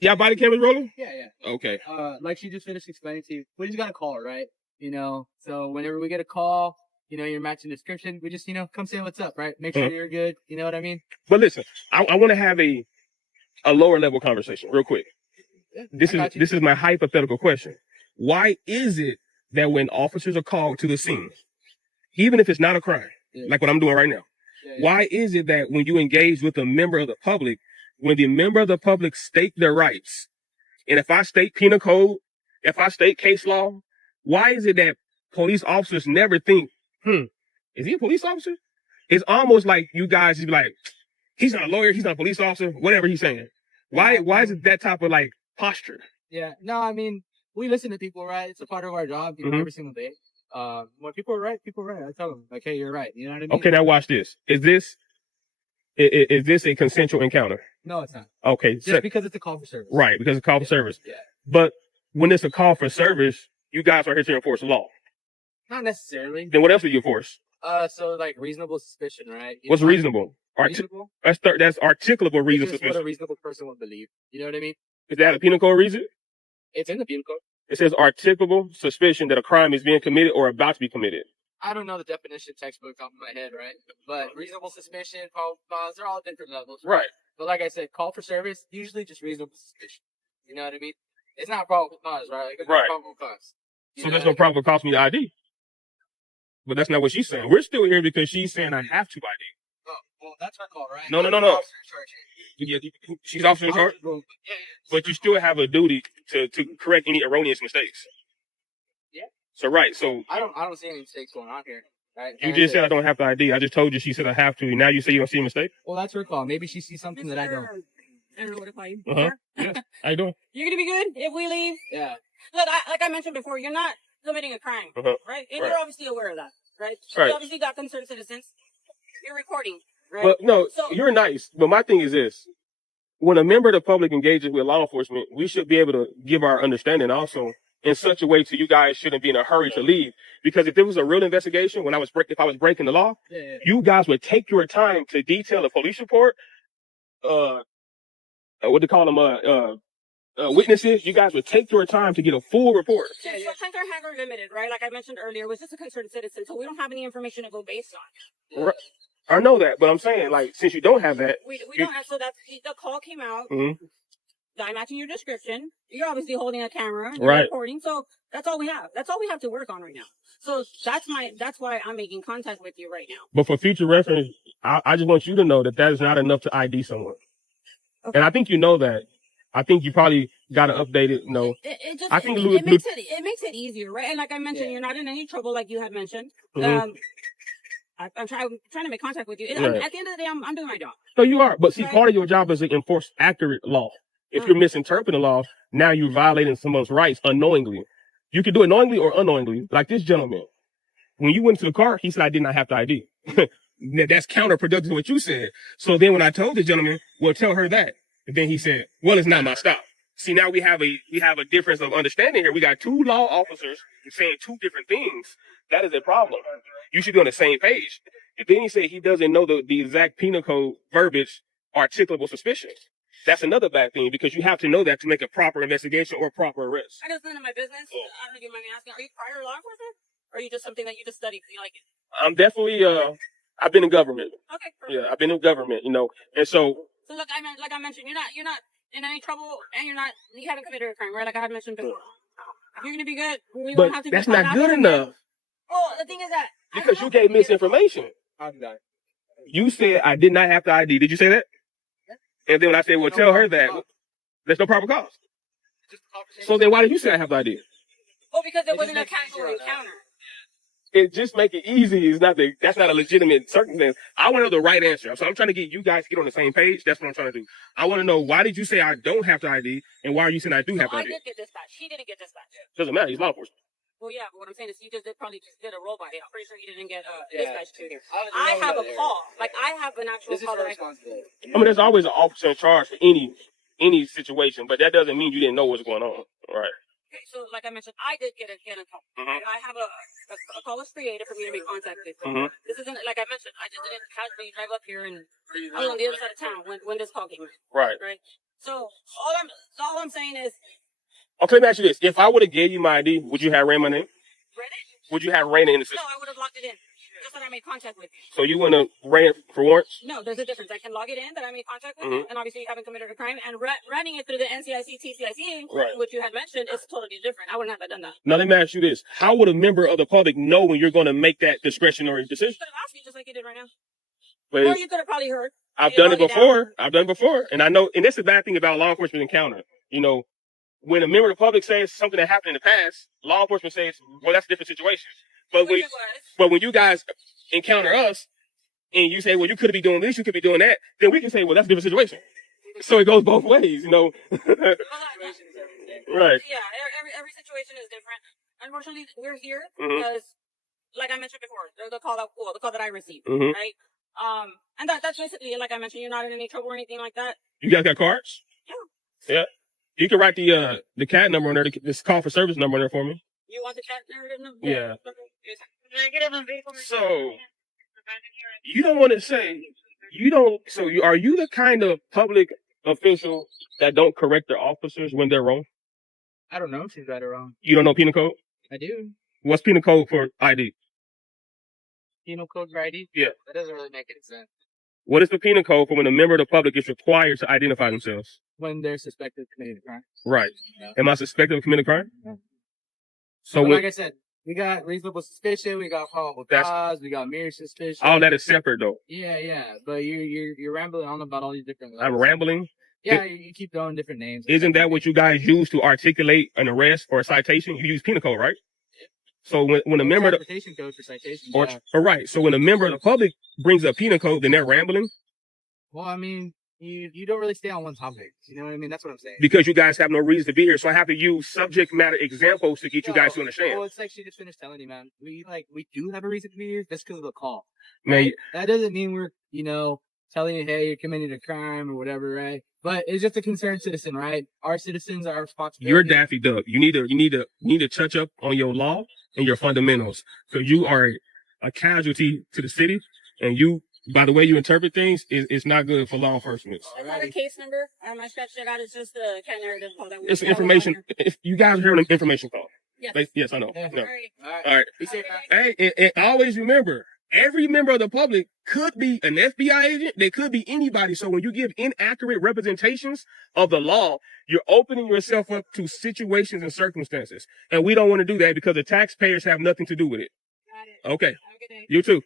Yeah, body cam is rolling? Yeah, yeah. Okay. Like she just finished explaining to you, we just got a call, right? So whenever we get a call, you're matching description, we just, come say what's up, right? Make sure you're good. You know what I mean? But listen, I want to have a lower level conversation real quick. Yeah, This is my hypothetical question. Why is it that when officers are called to the scene, even if it's not a crime, like what I'm doing right now, why is it that when you engage with a member of the public, when the member of the public state their rights, and if I state penal code, if I state case law, why is it that police officers never think, is he a police officer? It's almost like you guys just be like, he's not a lawyer, he's not a police officer, whatever he's saying. Why is it that type of like posture? Yeah, no, I mean, we listen to people, right? It's a part of our job, every single day. When people are right, I tell them, like, hey, you're right. You know what I mean? Okay, now watch this. Is this a consensual encounter? No, it's not. Okay. Just because it's a call for service. Right, because it's a call for service. Yeah. But when it's a call for service, you guys are here to enforce the law. Not necessarily. Then what else do you enforce? So like reasonable suspicion, right? What's reasonable? Reasonable? That's articulable reasonable suspicion. What a reasonable person would believe. You know what I mean? Is that a penal code reason? It's in the penal code. It says articulable suspicion that a crime is being committed or about to be committed. I don't know the definition textbook off my head, right? But reasonable suspicion, probable cause, they're all different levels. Right. But like I said, call for service, usually just reasonable suspicion. You know what I mean? It's not probable cause, right? Like, right. Probable cause. So there's no probable cause for me to ID. But that's not what she's saying. We're still here because she's saying I have to ID. Oh, well, that's her call, right? No. Yeah, she's officer in charge. Yeah. But you still have a duty to correct any erroneous mistakes. Yeah. So right, so I don't see any mistakes going on here. Right? You just said I don't have to ID. I just told you she said I have to. Now you say you don't see a mistake? Well, that's her call. Maybe she sees something that I don't. I don't know what to call you. Yeah. How you doing? You're gonna be good if we leave. Yeah. Look, like I mentioned before, you're not committing a crime, right? And you're obviously aware of that, right? Right. You obviously got concerned citizens. You're recording, right? But no, you're nice. But my thing is this. When a member of the public engages with law enforcement, we should be able to give our understanding also in such a way to you guys shouldn't be in a hurry to leave. Because if there was a real investigation, if I was breaking the law, you guys would take your time to detail a police report, what do you call them, witnesses. You guys would take your time to get a full report. Sometimes our hands are limited, right? Like I mentioned earlier, it was just a concerned citizen, so we don't have any information to go based on. Right. I know that, but I'm saying, like, since you don't have that. We don't have, so that's, the call came out. I'm matching your description. You're obviously holding a camera and you're recording, so that's all we have. That's all we have to work on right now. So that's why I'm making contact with you right now. But for future reference, I just want you to know that is not enough to ID someone. Okay. And I think you know that. I think you probably got to update it. No, it makes it easier, right? And like I mentioned, you're not in any trouble, like you had mentioned. I'm trying to make contact with you. At the end of the day, I'm doing my job. No, you are. But see, part of your job is to enforce accurate law. If you're misinterpreting the law, now you're violating someone's rights unknowingly. You can do it knowingly or unknowingly. Like this gentleman. When you went to the car, he said, I did not have to ID. That's counterproductive to what you said. So then when I told the gentleman, well, tell her that. And then he said, well, it's not my stop. See, now we have a difference of understanding here. We got two law officers saying two different things. That is a problem. You should be on the same page. And then he said he doesn't know the exact penal code verbiage, articulable suspicion. That's another bad thing because you have to know that to make a proper investigation or proper arrest. I know it's none of my business. I don't know if you mind me asking. Are you prior law enforcement? Or are you just something that you just study because you like it? I'm definitely, I've been in government. Okay, perfect. Yeah, I've been in government, and so. So look, like I mentioned, you're not in any trouble and you haven't committed a crime, right? Like I had mentioned before. You're going to be good. We but don't have to that's not good enough. Well, the thing is that. Because you gave misinformation. How did I? You said I did not have to ID. Did you say that? And then when I said, well, tell her that, there's no proper cause. So then why did you say I have to ID? Well, because it wasn't a casual encounter. It just make it easy. That's not a legitimate circumstance. I want to know the right answer. So I'm trying to get you guys to get on the same page. That's what I'm trying to do. I want to know, why did you say I don't have to ID? And why are you saying I do have to ID? I did get dispatched. She didn't get dispatched. Doesn't matter. He's law enforcement. Well, yeah, but what I'm saying is you probably just did a roll by. I'm pretty sure you didn't get dispatched to here. I have a call. Like, I have an actual call. I mean, there's always an officer in charge for any situation, but that doesn't mean you didn't know what's going on. Right. Okay, so like I mentioned, I did get a call. I have a call was created for me to make contact with. This isn't, like I mentioned, I just didn't casually drive up here and I was on the other side of town when this call came in. Right. Right. So all I'm saying is. Okay, let me ask you this: if I would have gave you my ID, would you have ran my name? Read it? Would you have ran it in the system? No, I would have logged it in. Just that I made contact with you. So you wouldn't have ran for warrants? No, there's a difference. I can log it in that I made contact with you, and obviously you haven't committed a crime. And running it through the NCIC, TCIC, which you had mentioned, is totally different. I wouldn't have done that. Now let me ask you this: how would a member of the public know when you're going to make that discretionary decision? You could have asked me just like you did right now. But Or you could have probably heard. I've done it before. And I know, and that's the bad thing about law enforcement encounter. You know, when a member of the public says something that happened in the past, law enforcement says, well, that's a different situation. But when you guys encounter us and you say, well, you could be doing this, you could be doing that, then we can say, well, that's a different situation. So it goes both ways, you know. Right. Yeah, every situation is different. Unfortunately, we're here because, like I mentioned before, the call that I received, right? And that's basically, like I mentioned, you're not in any trouble or anything like that. You guys got cards? Yeah. Yeah. You can write the CAD number on there, this call for service number on there for me. You want the CAD narrative number? Yeah. So, you don't want to say, are you the kind of public official that don't correct their officers when they're wrong? I don't know if she's right or wrong. You don't know penal code? I do. What's penal code for ID? Penal code for ID? Yeah. That doesn't really make any sense. What is the penal code for when a member of the public is required to identify themselves? When they're suspected of committing a crime. Right. Yeah. Am I suspected of committing a crime? Yeah. So like I said, we got reasonable suspicion, we got probable cause, we got mere suspicion. All that is separate though. Yeah. But you're rambling on about all these different levels. I'm rambling? Yeah, you keep throwing different names. Isn't that what you guys use to articulate an arrest or a citation? You use penal code, right? So when a member of the citation code for citation. right. So when a member of the public brings up penal code, then they're rambling. Well, I mean, you don't really stay on one topic. You know what I mean? That's what I'm saying. Because you guys have no reason to be here, so I have to use subject matter examples to get you guys to understand. Well, it's like she just finished telling you, man. We do have a reason to be here. That's because of the call. Man, right? That doesn't mean we're telling you, hey, you're committing a crime or whatever, right? But it's just a concerned citizen, right? Our citizens are responsible. You're Daffy Duck. You need to touch up on your law and your fundamentals. So you are a casualty to the city, and you, by the way you interpret things, it's not good for law enforcement. It's not a case number. I scratched it out. It's just the CAD narrative call that we. It's information. If you guys are hearing an information call. Yes. Yes, I know. Yeah. No. All right. Hey, and always remember, every member of the public could be an FBI agent. They could be anybody. So when you give inaccurate representations of the law, you're opening yourself up to situations and circumstances. And we don't want to do that because the taxpayers have nothing to do with it. Got it. Okay. Have a good day. You too.